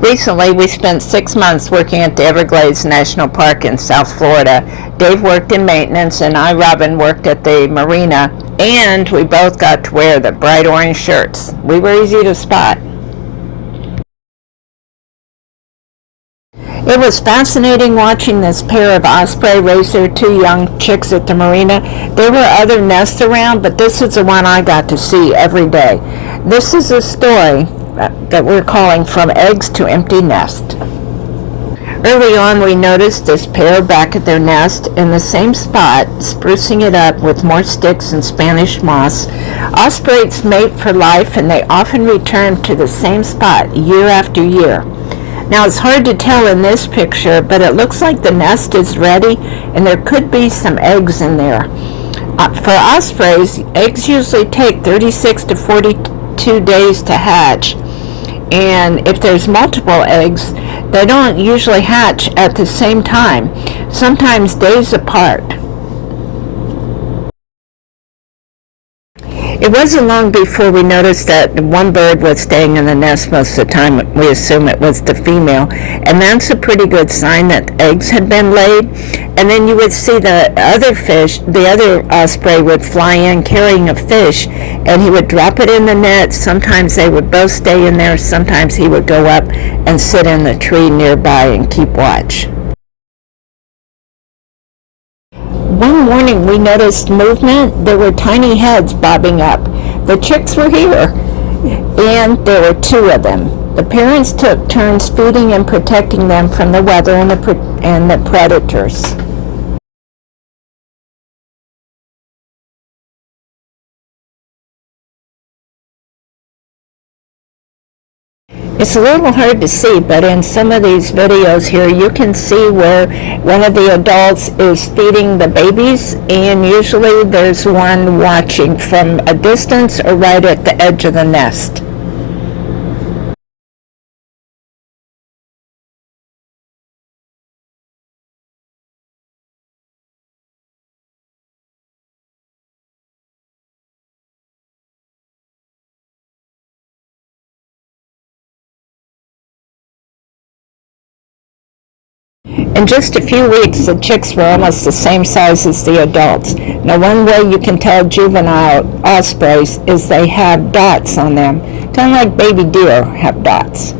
Recently, we spent 6 months working at the Everglades National Park in South Florida. Dave worked in maintenance, and I, Robin, worked at the marina, and we both got to wear the bright orange shirts. We were easy to spot. It was fascinating watching this pair of osprey raise their two young chicks at the marina. There were other nests around, but this is the one I got to see every day. This is a story that we're calling From Eggs to Empty Nest. Early on, we noticed this pair back at their nest in the same spot, sprucing it up with more sticks and Spanish moss. Ospreys mate for life, and they often return to the same spot year after year. Now, it's hard to tell in this picture, but it looks like the nest is ready, and there could be some eggs in there. For ospreys, eggs usually take 36 to 42 days to hatch, and if there's multiple eggs, they don't usually hatch at the same time, sometimes days apart. It wasn't long before we noticed that one bird was staying in the nest most of the time. We assume it was the female, and that's a pretty good sign that eggs had been laid. And then you would see the other osprey would fly in carrying a fish, and he would drop it in the net. Sometimes they would both stay in there. Sometimes he would go up and sit in the tree nearby and keep watch. One morning we noticed movement. There were tiny heads bobbing up. The chicks were here, and there were two of them. The parents took turns feeding and protecting them from the weather and the predators. It's a little hard to see, but in some of these videos here, you can see where one of the adults is feeding the babies, and usually there's one watching from a distance or right at the edge of the nest. In just a few weeks, the chicks were almost the same size as the adults. Now, one way you can tell juvenile ospreys is they have dots on them, kind of like baby deer have dots.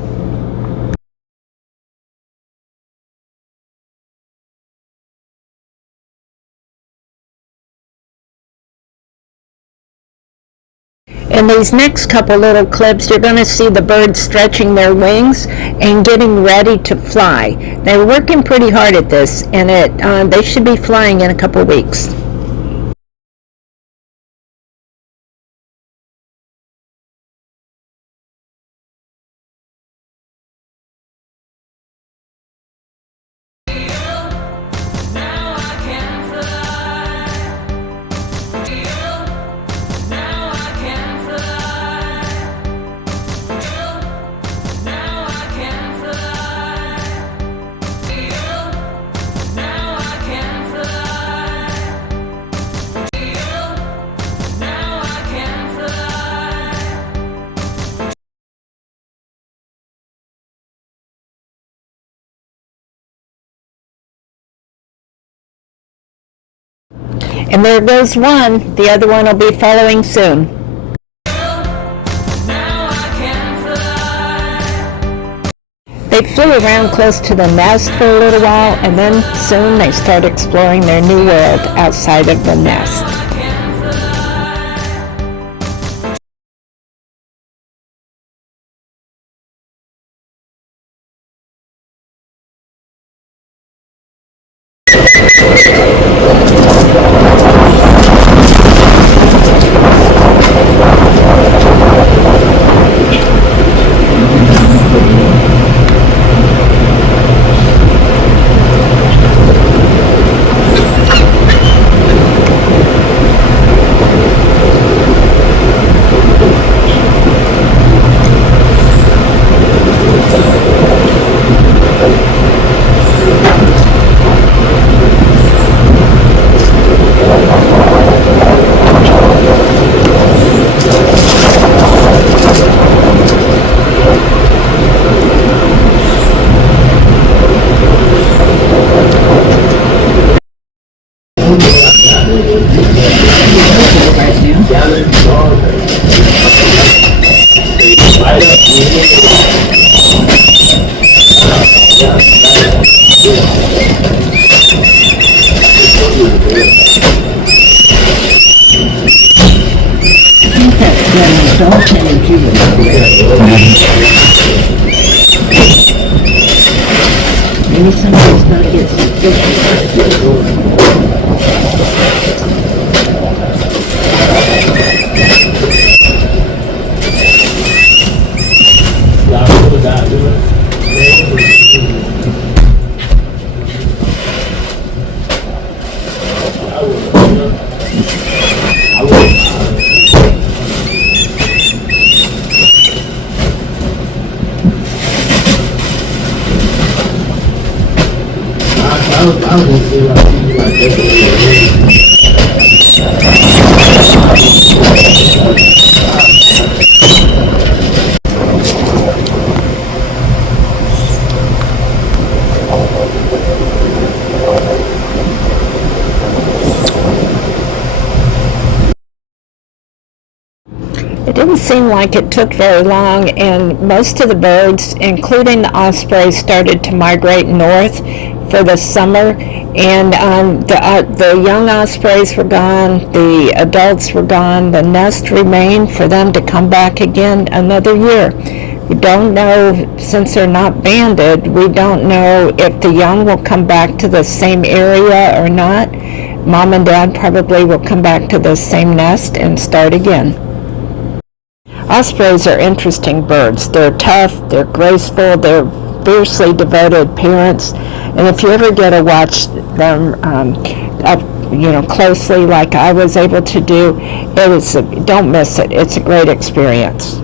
In these next couple little clips, you're going to see the birds stretching their wings and getting ready to fly. They're working pretty hard at this, and they should be flying in a couple weeks. And there goes one. The other one will be following soon. They flew around close to the nest for a little while, and then soon they start exploring their new world outside of the nest. Maybe somebody's gonna get some I was just feel like It didn't seem like it took very long, and most of the birds, including the ospreys, started to migrate north for the summer. And the young ospreys were gone, the adults were gone, the nest remained for them to come back again another year. We don't know, since they're not banded, we don't know if the young will come back to the same area or not. Mom and Dad probably will come back to the same nest and start again. Ospreys are interesting birds. They're tough, they're graceful, they're fiercely devoted parents, and if you ever get to watch them closely like I was able to do, don't miss it. It's a great experience.